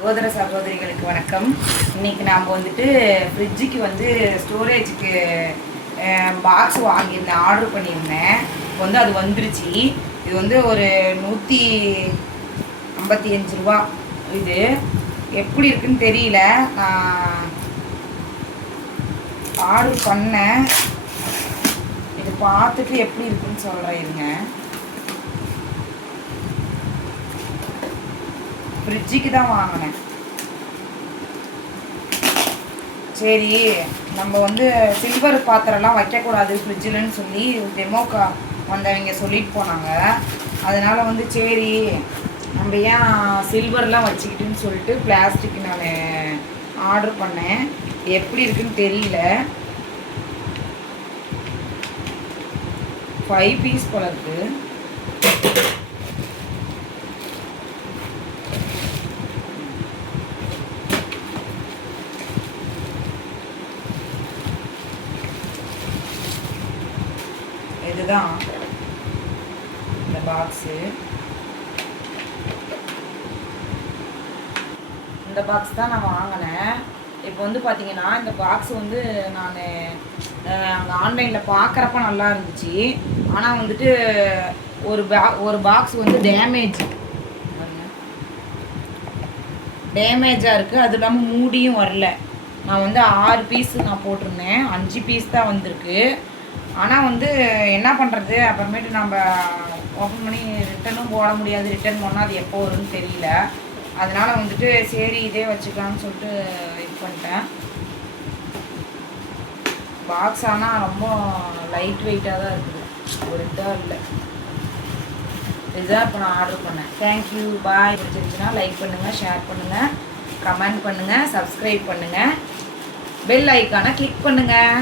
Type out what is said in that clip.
சகோதர சகோதரிகளுக்கு வணக்கம். இன்றைக்கி நாம் வந்துட்டு ஃப்ரிட்ஜுக்கு வந்து ஸ்டோரேஜுக்கு பாக்ஸ் வாங்கியிருந்தேன், ஆர்டர் பண்ணியிருந்தேன். இப்போ வந்து அது வந்துருச்சு. இது வந்து ஒரு 155 ரூபா. இது எப்படி இருக்குன்னு தெரியல. நான் ஆர்டர் பண்ணேன், இது பார்த்துட்டு எப்படி இருக்குன்னு சொல்கிறேன். இருங்க, ஃப்ரிட்ஜுக்கு தான் வாங்கினேன். சரி, நம்ம வந்து சில்வர் பாத்திரம்லாம் வைக்கக்கூடாது ஃப்ரிட்ஜில்னு சொல்லி டெமோக்கா வந்தவங்க சொல்லிட்டு போனாங்க. அதனால் வந்து சரி நம்ம ஏன் சில்வர்லாம் வச்சுக்கிட்டுன்னு சொல்லிட்டு பிளாஸ்டிக் நான் ஆர்டர் பண்ணேன். எப்படி இருக்குன்னு தெரியல. 5 பீஸ் போல இருக்குது. இதுதான் இந்த பாக்ஸு. இந்த பாக்ஸ் தான் நான் வாங்கினேன். இப்போ வந்து பார்த்தீங்கன்னா இந்த பாக்ஸ் வந்து நான் அங்கே ஆன்லைனில் பார்க்குறப்ப நல்லா இருந்துச்சு. ஆனால் வந்துட்டு ஒரு பாக்ஸ் வந்து டேமேஜாக இருக்குது. அது இல்லாமல் மூடியும் வரல. நான் வந்து 6 பீஸ் நான் போட்டிருந்தேன், 5 பீஸ் தான் வந்திருக்கு. ஆனால் வந்து என்ன பண்ணுறது, அப்புறமேட்டு நம்ம ஓப்பன் பண்ணி ரிட்டனும் போட முடியாது. ரிட்டன் பண்ணால் அது எப்போ வரும்னு தெரியல. அதனால் வந்துட்டு சரி இதே வச்சுக்கலான்னு சொல்லிட்டு இது பண்ணிட்டேன். பாக்ஸ் ஆனால் ரொம்ப லைட் வெயிட்டாக தான் இருக்குது, ஒரு இதாக இல்லை. இதுதான் இப்போ நான் ஆர்டர் பண்ணேன். தேங்க்யூ, பாய். பிடிச்சிருந்துச்சுன்னா லைக் பண்ணுங்கள், ஷேர் பண்ணுங்கள், கமெண்ட் பண்ணுங்கள், சப்ஸ்கிரைப் பண்ணுங்கள், பெல் ஐக்கானை கிளிக் பண்ணுங்கள்.